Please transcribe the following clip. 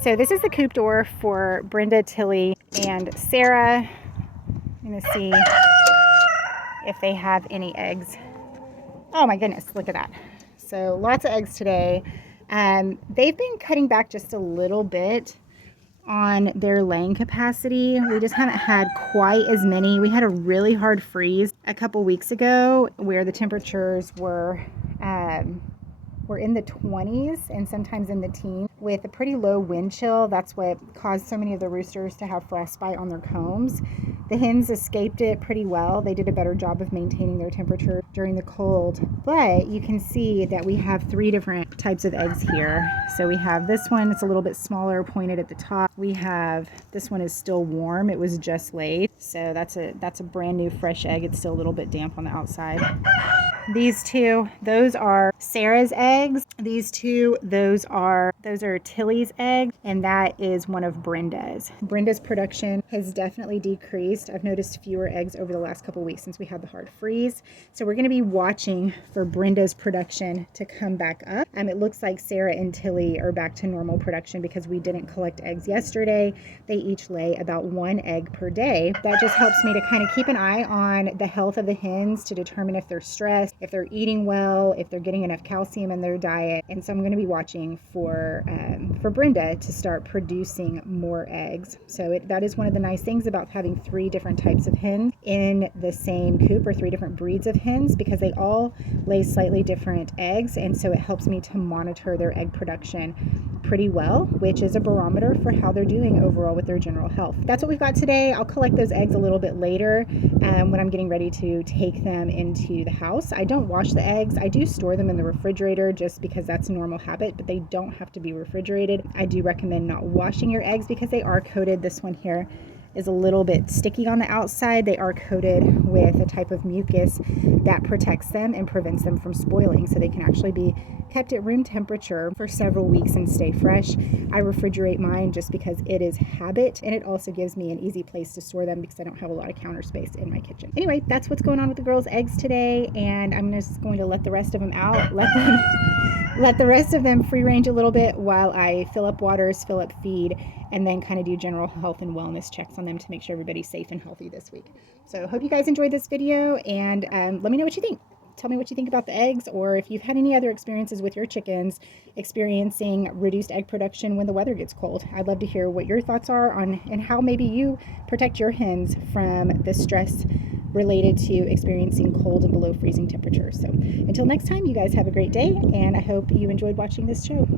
So this is the coop door for Brenda, Tilly, and Sarah. I'm gonna see if they have any eggs. Oh my goodness, look at that. So lots of eggs today. They've been cutting back just a little bit on their laying capacity. We just haven't had quite as many. We had a really hard freeze a couple weeks ago where the temperatures were in the 20s and sometimes in the teens with a pretty low wind chill. That's what caused so many of the roosters to have frostbite on their combs. The hens escaped it pretty well. They did a better job of maintaining their temperature during the cold. But you can see that we have 3 different types of eggs here. So we have this one, it's a little bit smaller, pointed at the top. We have, this one is still warm. It was just laid. So that's a brand new fresh egg. It's still a little bit damp on the outside. These 2, those are Sarah's eggs. These 2, those are Tilly's eggs, and that is one of Brenda's. Brenda's production has definitely decreased. I've noticed fewer eggs over the last couple weeks since we had the hard freeze. So we're going to be watching for Brenda's production to come back up. It looks like Sarah and Tilly are back to normal production because we didn't collect eggs yesterday. They each lay about 1 egg per day. That just helps me to kind of keep an eye on the health of the hens to determine if they're stressed, if they're eating well, if they're getting enough calcium in their diet. And so I'm going to be watching for Brenda to start producing more eggs. So that is one of the nice things about having 3 different types of hens in the same coop, or 3 different breeds of hens, because they all lay slightly different eggs. And so it helps me to monitor their egg production pretty well, which is a barometer for how they're doing overall with their general health. That's what we've got today. I'll collect those eggs a little bit later when I'm getting ready to take them into the house. I don't wash the eggs. I do store them in the refrigerator just because that's a normal habit, but they don't have to be refrigerated. I do recommend not washing your eggs because they are coated. This one here is a little bit sticky on the outside. They are coated with a type of mucus that protects them and prevents them from spoiling, so they can actually be kept at room temperature for several weeks and stay fresh. I refrigerate mine just because it is habit, and it also gives me an easy place to store them because I don't have a lot of counter space in my kitchen. Anyway, that's what's going on with the girls' eggs today, and I'm just going to let the rest of them out, let the rest of them free range a little bit while I fill up waters, fill up feed, and then kind of do general health and wellness checks on them to make sure everybody's safe and healthy this week. So hope you guys enjoyed this video, and let me know what you think. Tell me what you think about the eggs, or if you've had any other experiences with your chickens experiencing reduced egg production when the weather gets cold. I'd love to hear what your thoughts are on and how maybe you protect your hens from the stress related to experiencing cold and below freezing temperatures. So until next time, you guys have a great day, and I hope you enjoyed watching this show.